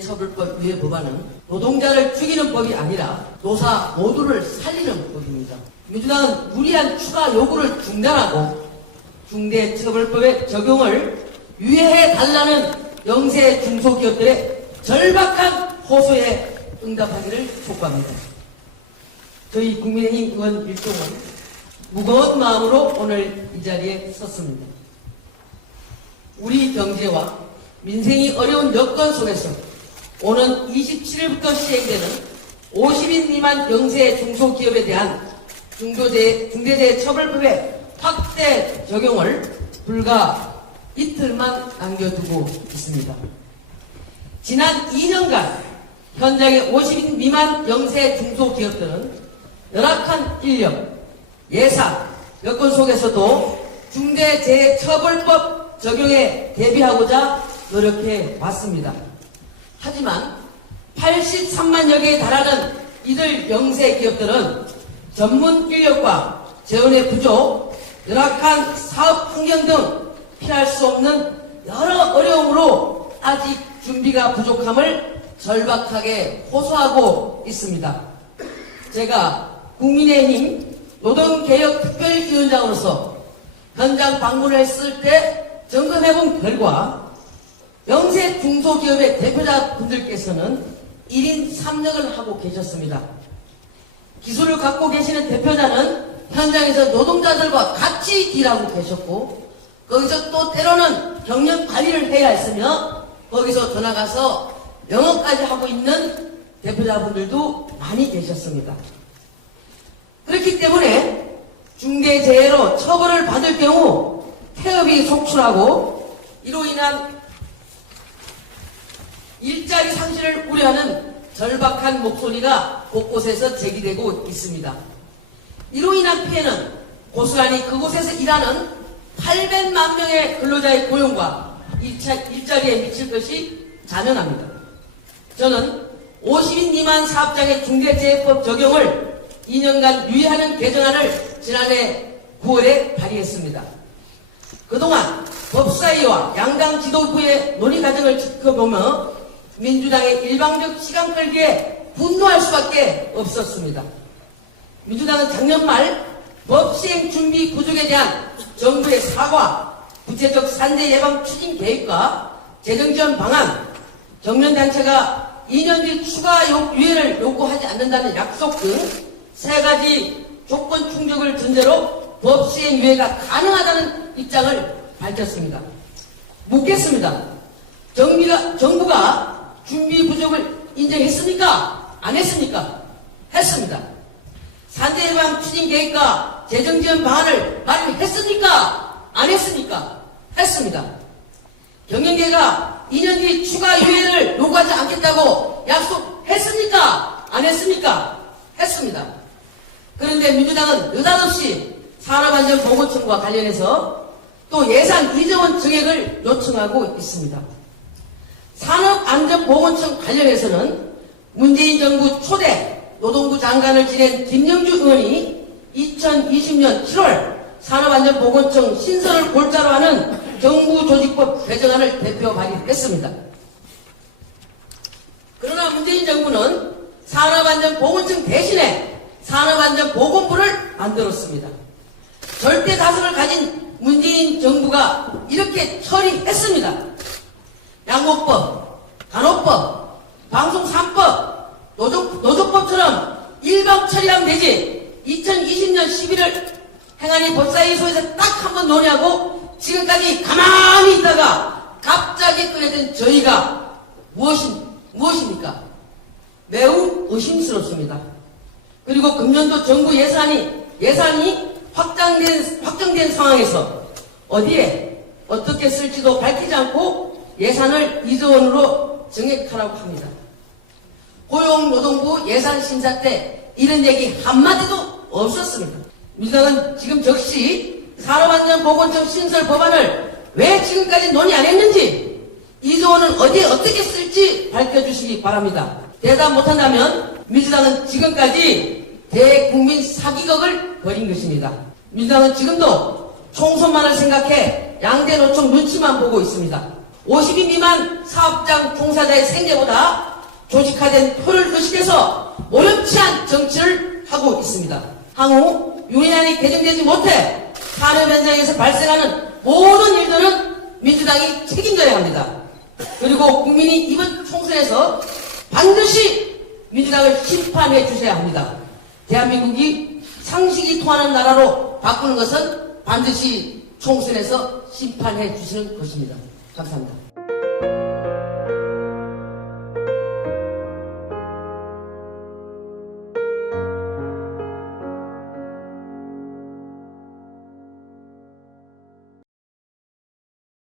처벌법 위의 법안은 노동자를 죽이는 법이 아니라 노사 모두를 살리는 법입니다. 민주당은 무리한 추가 요구를 중단하고 중대처벌법의 적용을 유예해달라는 영세 중소기업들의 절박한 호소에 응답하기를 촉구합니다. 저희 국민의힘 의원 일동은 무거운 마음으로 오늘 이 자리에 섰습니다. 우리 경제와 민생이 어려운 여건 속에서 오는 27일부터 시행되는 50인 미만 영세 중소기업에 대한 중대재해처벌법의 확대 적용을 불과 이틀만 남겨두고 있습니다. 지난 2년간 현장의 50인 미만 영세 중소기업들은 열악한 인력, 예산, 여건 속에서도 중대재해처벌법 적용에 대비하고자 노력해 왔습니다. 하지만 83만여 개에 달하는 이들 영세 기업들은 전문 인력과 재원의 부족, 열악한 사업 환경 등 피할 수 없는 여러 어려움으로 아직 준비가 부족함을 절박하게 호소하고 있습니다. 제가 국민의힘 노동개혁특별위원장으로서 현장 방문을 했을 때 점검해본 결과 영세 중소기업의 대표자분들께서는 1인 3역을 하고 계셨습니다. 기술을 갖고 계시는 대표자는 현장에서 노동자들과 같이 일하고 계셨고 거기서 또 때로는 경영 관리를 해야 했으며 거기서 더 나가서 영업까지 하고 있는 대표자분들도 많이 계셨습니다. 그렇기 때문에 중대재해로 처벌을 받을 경우 폐업이 속출하고 이로 인한 일자리 상실을 우려하는 절박한 목소리가 곳곳에서 제기되고 있습니다. 이로 인한 피해는 고스란히 그곳에서 일하는 800만 명의 근로자의 고용과 일자리에 미칠 것이 자명합니다. 저는 50인 미만 사업장의 중대재해법 적용을 2년간 유예하는 개정안을 지난해 9월에 발의했습니다. 그동안 법사위와 양당 지도부의 논의 과정을 지켜보며 민주당의 일방적 시간 끌기에 분노할 수밖에 없었습니다. 민주당은 작년 말 법 시행 준비 부족에 대한 정부의 사과, 구체적 산재 예방 추진 계획과 재정 지원 방안, 경련단체가 2년 뒤 추가 유예를 요구하지 않는다는 약속 등 3가지 조건 충족을 전제로 법 시행 유예가 가능하다는 입장을 밝혔습니다. 묻겠습니다. 정부가 준비 부족을 인정했습니까? 안 했습니까? 했습니다. 산재 예방 추진 계획과 재정 지원 방안을 마련했습니까? 안 했습니까? 했습니다. 경영계가 2년 뒤 추가 유예를 요구하지 않겠다고 약속했습니까? 안 했습니까? 했습니다. 그런데 민주당은 느닷없이 산업안전보건청과 관련해서 또 예산 2조 원 증액을 요청하고 있습니다. 산업안전보건청 관련해서는 문재인 정부 초대 노동부 장관을 지낸 김영주 의원이 2020년 7월 산업안전보건청 신설을 골자로 하는 정부조직법 개정안을 대표 발의했습니다. 그러나 문재인 정부는 산업안전보건청 대신에 산업안전보건부를 만들었습니다. 절대 다수를 가진 문재인 정부가 이렇게 처리했습니다. 양호법, 간호법, 방송 3법, 노조법처럼 일방 처리하면 되지 2020년 11월 행안위 법사위소에서 딱 한 번 논의하고 지금까지 가만히 있다가 갑자기 꺼내든 저희가 무엇입니까? 매우 의심스럽습니다. 그리고 금년도 정부 예산이 확정된 상황에서 어디에 어떻게 쓸지도 밝히지 않고 예산을 2조 원으로 증액하라고 합니다. 고용노동부 예산심사 때 이런 얘기 한마디도 없었습니다. 민주당은 지금 적시 산업안전보건청 신설 법안을 왜 지금까지 논의 안 했는지 2조 원은 어디에 어떻게 쓸지 밝혀주시기 바랍니다. 대답 못한다면 민주당은 지금까지 대국민 사기극을 벌인 것입니다. 민주당은 지금도 총선만을 생각해 양대 노총 눈치만 보고 있습니다. 50인 미만 사업장 종사자의 생계보다 조직화된 표를 의식해서 모렴치한 정치를 하고 있습니다. 향후 유인안이 개정되지 못해 산업 현장에서 발생하는 모든 일들은 민주당이 책임져야 합니다. 그리고 국민이 이번 총선에서 반드시 민주당을 심판해 주셔야 합니다. 대한민국이 상식이 통하는 나라로 바꾸는 것은 반드시 총선에서 심판해 주시는 것입니다. 감사합니다.